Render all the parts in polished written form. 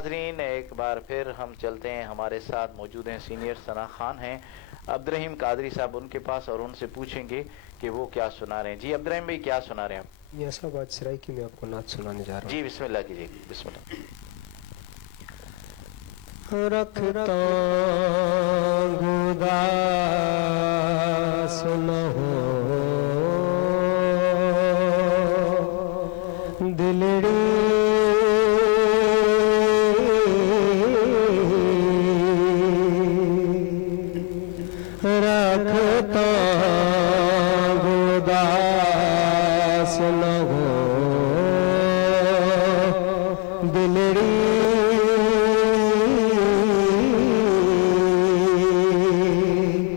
नाजरीन, एक बार फिर हम चलते हैं, हमारे साथ मौजूद हैं सीनियर सना खान हैं अब्दुर्रहीम कादरी साहब उनके पास, और उनसे पूछेंगे कि वो क्या सुना रहे हैं। जी अब्दुर्रहीम भाई, क्या सुना रहे हैं आप? मियां साहब, आज सराय की मैं आपको नात सुनाने जा रहा हूँ। जी बिस्मिल्लाह कीजिए, बिस्मिल्लाह। रखता गुदास न हो दिलड़ी, रखता गुदास न हो दिलड़ी,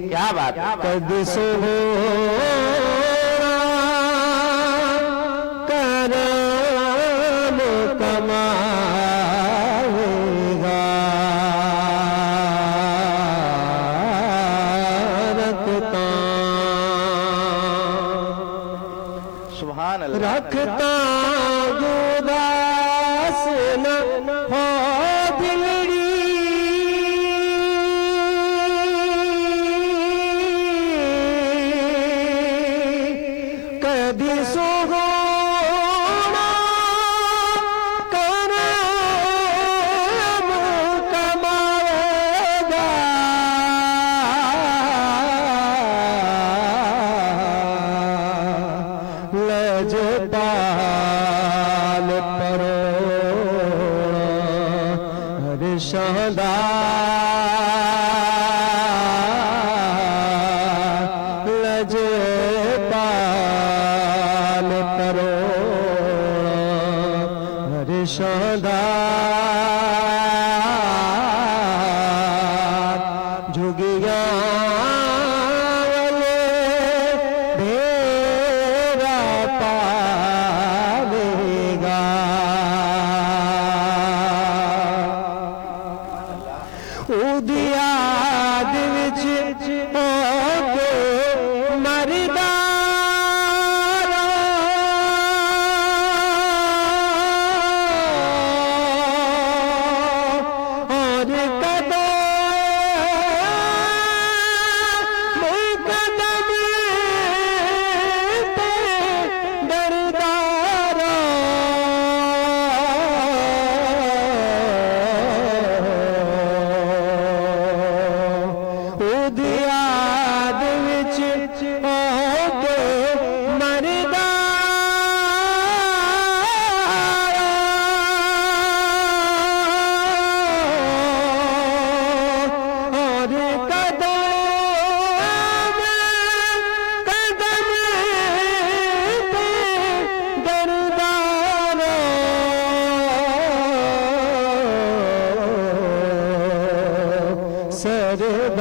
क्या बात, कद सो करम कमाएगा, रखता सुभान अल्लाह। रखता गुदास न हो दिलड़ी, कदी सोना करम कमाएगा, लजपाल परोड़ा हर शानदार, लजपाल परोड़ा हर शानदार, झुगिया ढेरा पालेगा, उदियाद विच होके मरदारा, और कदम मुकदम पे दरदारा, उदियाद विच होके मरदारा, और कदम कदम पे दरदारा,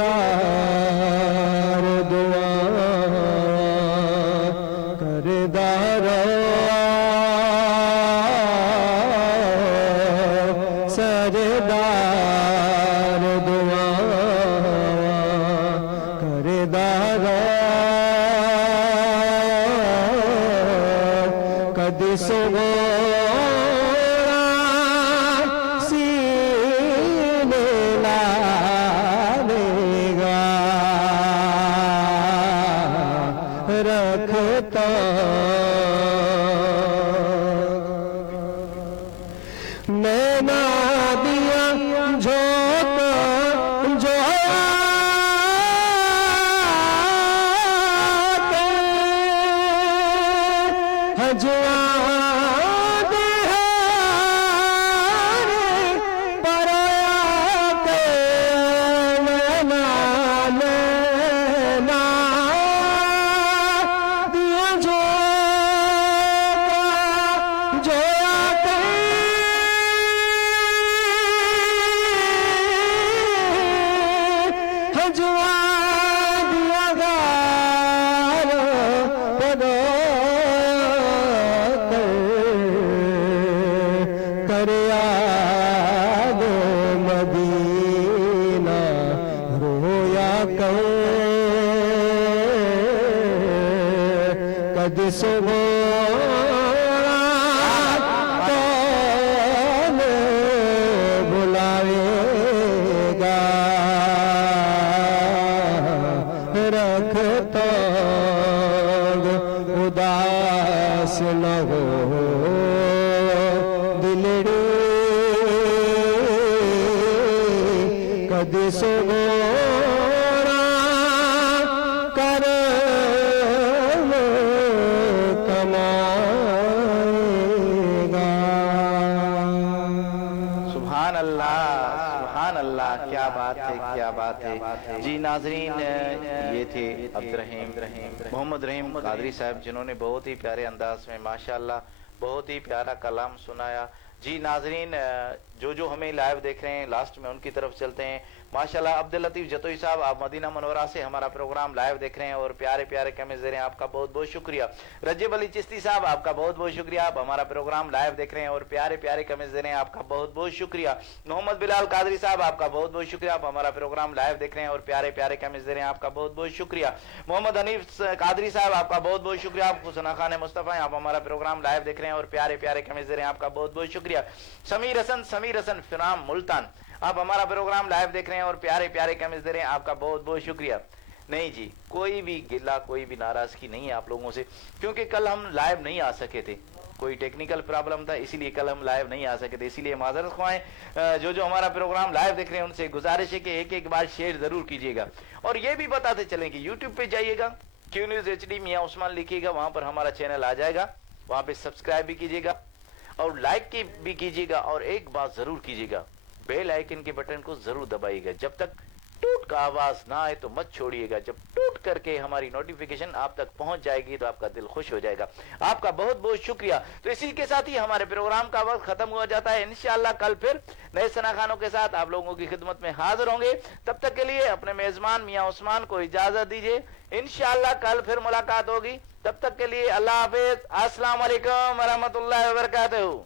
सरदार दुआ करदारा, सरदार दुआ करदारा, कदी सोना सीने लालेगा, रखता नैना दिया झोंक जो हजवा कद सोना कौन सद सुगोरा कर सुभान अल्लाह, क्या बात है, क्या बात है। जी नाजरीन, ये थे अब्दुर्रहीम मोहम्मद रहीम कादरी साहब, जिन्होंने बहुत ही प्यारे अंदाज में माशाअल्लाह बहुत ही प्यारा कलाम सुनाया। जी नाजरीन, जो हमें लाइव देख रहे हैं, लास्ट में उनकी तरफ चलते हैं। माशाल्लाह अब्दुल लतीफ जतोई साहब, आप मदीना मनोरा से हमारा प्रोग्राम लाइव देख रहे हैं और प्यारे प्यारे कमेंट्स दे रहे हैं, आपका बहुत बहुत शुक्रिया। रजब अली चिश्ती साहब, आपका बहुत बहुत शुक्रिया, आप हमारा प्रोग्राम लाइव देख रहे हैं और प्यारे प्यारे कमेंट्स दे रहे हैं, आपका बहुत बहुत शुक्रिया। मोहम्मद बिलाल कादरी साहब, आपका बहुत बहुत शुक्रिया, आप हमारा प्रोग्राम लाइव देख रहे हैं और प्यारे प्यारे कमेंट्स दे रहे हैं, आपका बहुत बहुत शुक्रिया। मोहम्मद हनीफ कादरी साहब, आपका बहुत बहुत शुक्रिया, आप हुसैन खान मुस्तफा, आप हमारा प्रोग्राम लाइव देख रहे हैं और प्यारे प्यारे कमेंट्स दे रहे हैं, आपका बहुत बहुत शुक्रिया। समीर हसन फिनाम मुल्तान, आप हमारा प्रोग्राम लाइव देख रहे हैं और प्यारे प्यारे कमेंट्स दे रहे हैं, आपका बहुत बहुत शुक्रिया। नहीं जी, कोई भी गिला, कोई भी नाराजगी नहीं है आप लोगों से, क्योंकि कल हम लाइव नहीं आ सके थे, कोई टेक्निकल प्रॉब्लम था, इसीलिए कल हम लाइव नहीं आ सके थे, इसीलिए माजरत ख्वाएं। जो हमारा प्रोग्राम लाइव देख रहे हैं उनसे गुजारिश है कि एक बार शेयर जरूर कीजिएगा और ये भी बताते चलें कि यूट्यूब पे जाइएगा, क्यू न्यूज HD मियां उस्मान लिखिएगा, वहां पर हमारा चैनल आ जाएगा, वहां पे सब्सक्राइब भी कीजिएगा और लाइक भी कीजिएगा और एक बात जरूर कीजिएगा, बेल आइकन के बटन को जरूर दबाइएगा। जब तक टूट का आवाज ना आए तो मत छोड़िएगा, जब टूट करके हमारी नोटिफिकेशन आप तक पहुंच जाएगी तो आपका दिल खुश हो जाएगा। आपका बहुत बहुत शुक्रिया। तो इसी के साथ ही हमारे प्रोग्राम का वक्त खत्म हो जाता है। इंशाअल्लाह कल फिर नए सनाखानों के साथ आप लोगों की खिदमत में हाजिर होंगे। तब तक के लिए अपने मेजबान मियां उस्मान को इजाजत दीजिए। इंशाअल्लाह कल फिर मुलाकात होगी, तब तक के लिए अल्लाह हाफिज। अस्सलाम वालेकुम व रहमतुल्लाहि व बरकातहू।